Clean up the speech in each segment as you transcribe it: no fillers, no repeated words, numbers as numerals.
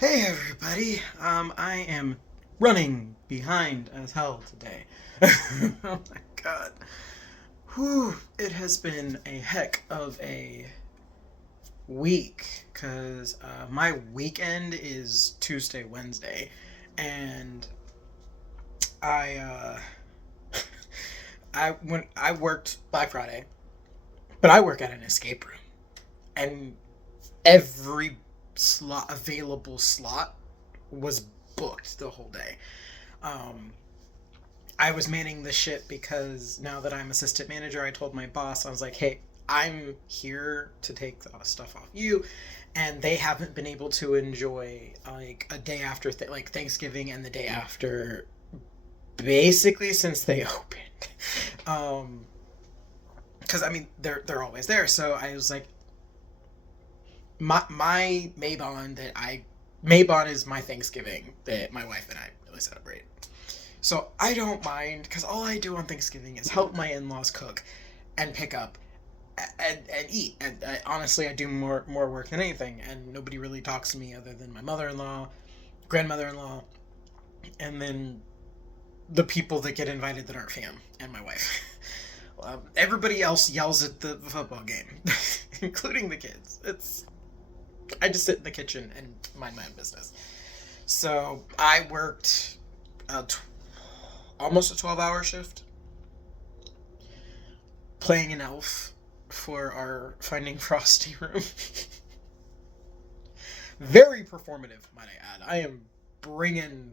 Hey everybody, I am running behind as hell today. Oh my god. Whew, it has been a heck of a week, because my weekend is Tuesday, Wednesday, and I, I worked Black Friday, but I work at an escape room, and every available slot was booked the whole day. Um, I was manning the ship because now that I'm assistant manager, I told my boss, I was like, hey, I'm here to take the stuff off you. And they haven't been able to enjoy like a day after, like Thanksgiving and the day after, basically since they opened. Because I mean, they're always there. So I was like, my Maybon is my Thanksgiving that my wife and I really celebrate. So I don't mind because all I do on Thanksgiving is help my in-laws cook and pick up and eat. And honestly, I do more work than anything, and nobody really talks to me other than my mother-in-law, grandmother-in-law, and then the people that get invited that aren't fam and my wife. Everybody else yells at the football game, including the kids. I just sit in the kitchen and mind my own business. So I worked almost a 12-hour shift playing an elf for our Finding Frosty room. Very performative, might I add. I am bringing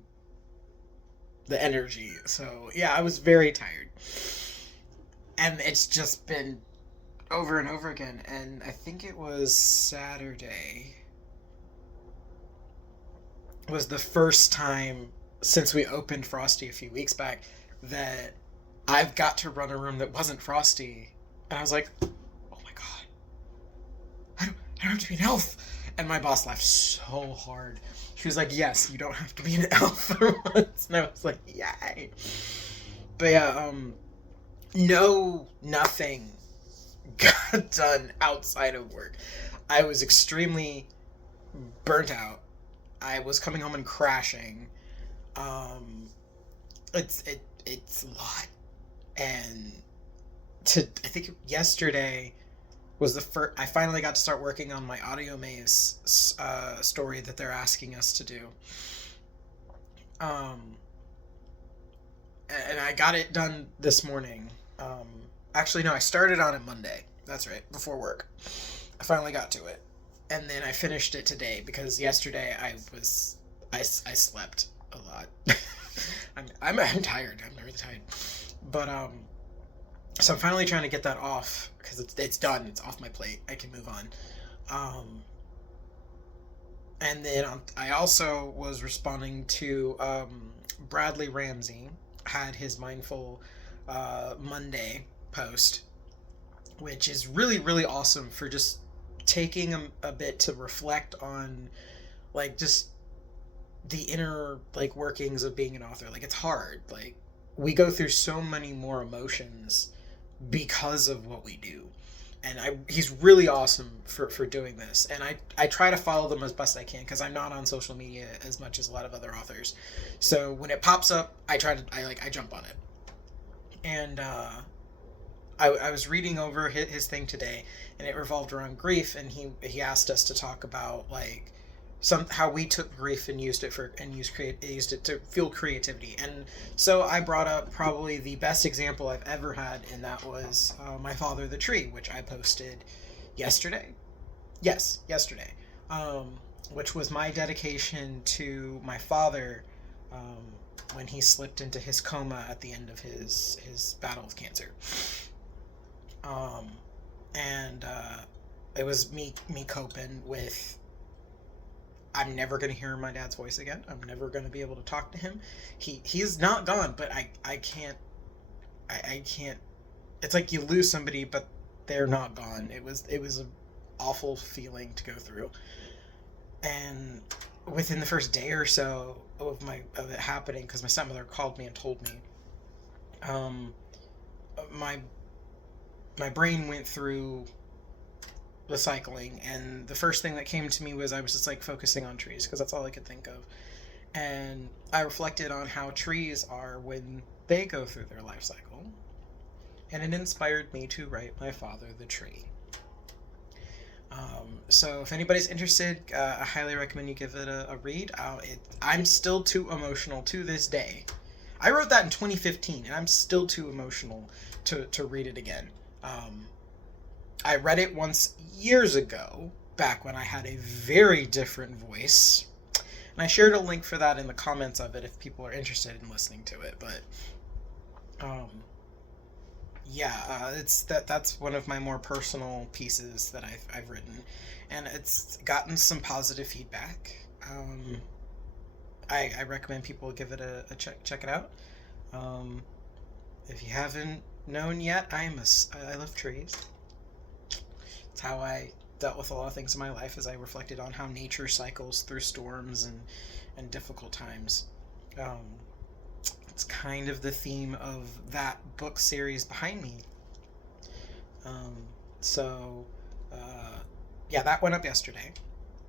the energy. So, yeah, I was very tired. And it's just been over and over again. And I think it was Saturday was the first time since we opened Frosty a few weeks back that I've got to run a room that wasn't Frosty. And I was like, oh my god, I don't have to be an elf. And my boss laughed so hard. She was like, yes, you don't have to be an elf for once. And I was like, yay. But yeah, no, nothing got done outside of work. I was extremely burnt out. I was coming home and crashing. Um, it's a lot, and I think yesterday was the first. I finally got to start working on my audio maze story that they're asking us to do. Um, and I got it done this morning. Actually, no, I started on it Monday. That's right, before work. I finally got to it, and then I finished it today because yesterday I slept a lot. I'm tired. I'm really tired, but so I'm finally trying to get that off because it's done. It's off my plate. I can move on. Um, and then I also was responding to Bradley Ramsey had his mindful Monday post, which is really awesome for just taking a bit to reflect on like just the inner like workings of being an author. Like it's hard. Like we go through so many more emotions because of what we do. And he's really awesome for doing this. And I try to follow them as best I can because I'm not on social media as much as a lot of other authors. So when it pops up, I jump on it. And I was reading over his thing today, and it revolved around grief, and he asked us to talk about like how we took grief and used it to fuel creativity. And so I brought up probably the best example I've ever had, and that was My Father the Tree, which I posted yesterday. Yes, yesterday. Which was my dedication to my father um, when he slipped into his coma at the end of his battle with cancer. Um, and it was me coping with I'm never going to hear my dad's voice again. I'm never going to be able to talk to him. He's not gone, but I can't I can't. It's like you lose somebody, but they're not gone. It was an awful feeling to go through, and within the first day or so of it happening, because my stepmother called me and told me, um, my my brain went through the cycling, and the first thing that came to me was I was just like focusing on trees because that's all I could think of. And I reflected on how trees are when they go through their life cycle, and it inspired me to write My Father the Tree. So if anybody's interested, I highly recommend you give it a read. I'm still too emotional to this day. I wrote that in 2015, and I'm still too emotional to read it again. I read it once years ago, back when I had a very different voice. And I shared a link for that in the comments of it if people are interested in listening to it. But yeah, that's one of my more personal pieces that I've written, and it's gotten some positive feedback. I recommend people give it a check it out. Um, if you haven't known yet, I love trees. It's how I dealt with a lot of things in my life as I reflected on how nature cycles through storms and difficult times. Um, it's kind of the theme of that book series behind me. Um, so, yeah, that went up yesterday.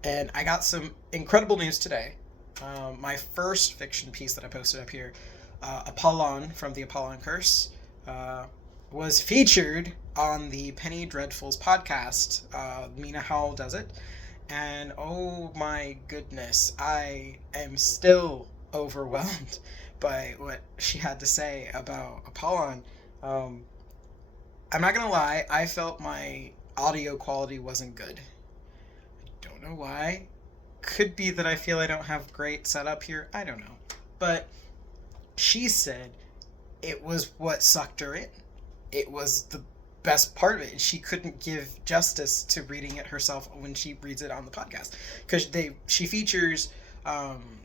And I got some incredible news today. My first fiction piece that I posted up here, Apollon from the Apollon Curse, was featured on the Penny Dreadfuls podcast. Mina Howell does it. And oh my goodness, I am still overwhelmed by what she had to say about Apollon. I'm not gonna lie, I felt my audio quality wasn't good. I don't know why. Could be that I feel I don't have great setup here. I don't know. But she said it was what sucked her in. It was the best part of it. She couldn't give justice to reading it herself when she reads it on the podcast, because she features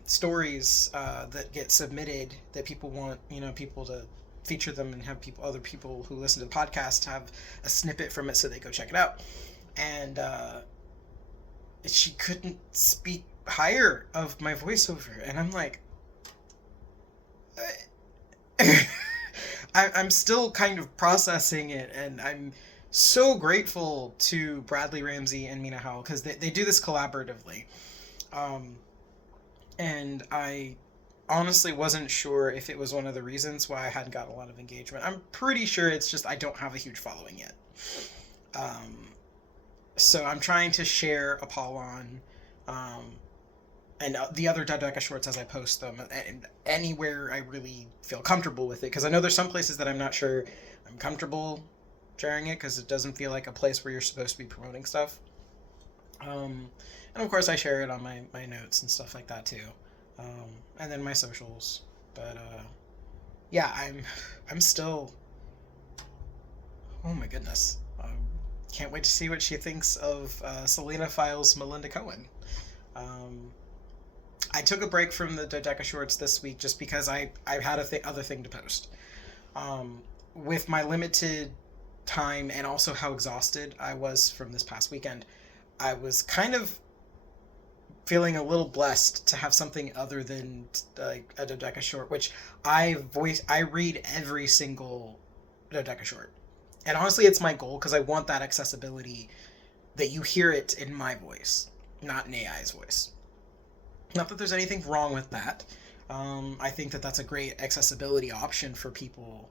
stories that get submitted that people want people to feature them and have other people who listen to the podcast have a snippet from it so they go check it out. And she couldn't speak higher of my voiceover, and I'm like, I'm still kind of processing it, and I'm so grateful to Bradley Ramsey and Mina Howell because they do this collaboratively. And I honestly wasn't sure if it was one of the reasons why I hadn't got a lot of engagement. I'm pretty sure it's just I don't have a huge following yet. So I'm trying to share Apollon and the other Dodeka shorts as I post them, and anywhere I really feel comfortable with it, because I know there's some places that I'm not sure I'm comfortable sharing it because it doesn't feel like a place where you're supposed to be promoting stuff. And of course I share it on my notes and stuff like that too, and then my socials. But yeah, I'm still, oh my goodness, can't wait to see what she thinks of Selena Files' Melinda Cohen. I took a break from the Dodeka shorts this week just because I had other thing to post. With my limited time and also how exhausted I was from this past weekend, I was kind of feeling a little blessed to have something other than like a Dodeka short, which I read every single Dodeka short. And honestly, it's my goal because I want that accessibility, that you hear it in my voice, not in AI's voice. Not that there's anything wrong with that. I think that that's a great accessibility option for people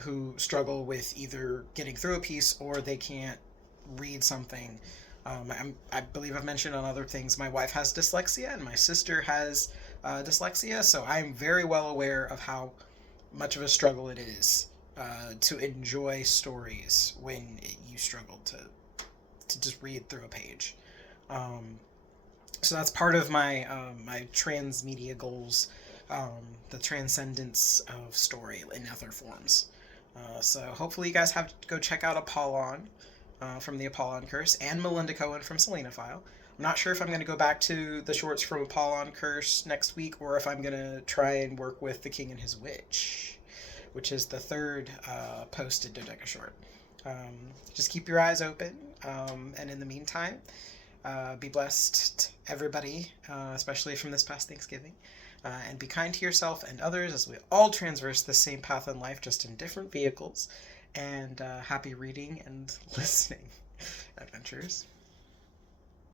who struggle with either getting through a piece or they can't read something. I believe I've mentioned on other things, my wife has dyslexia and my sister has dyslexia, so I'm very well aware of how much of a struggle it is to enjoy stories when you struggle to just read through a page. So that's part of my my transmedia goals, the transcendence of story in other forms. So hopefully you guys have to go check out Apollon from the Apollon Curse and Melinda Cohen from Selena File. I'm not sure if I'm going to go back to the shorts from Apollon Curse next week or if I'm going to try and work with The King and His Witch, which is the third posted Dodeka short. Just keep your eyes open, and in the meantime, be blessed, everybody, especially from this past Thanksgiving, and be kind to yourself and others as we all transverse the same path in life, just in different vehicles, and happy reading and listening. adventures.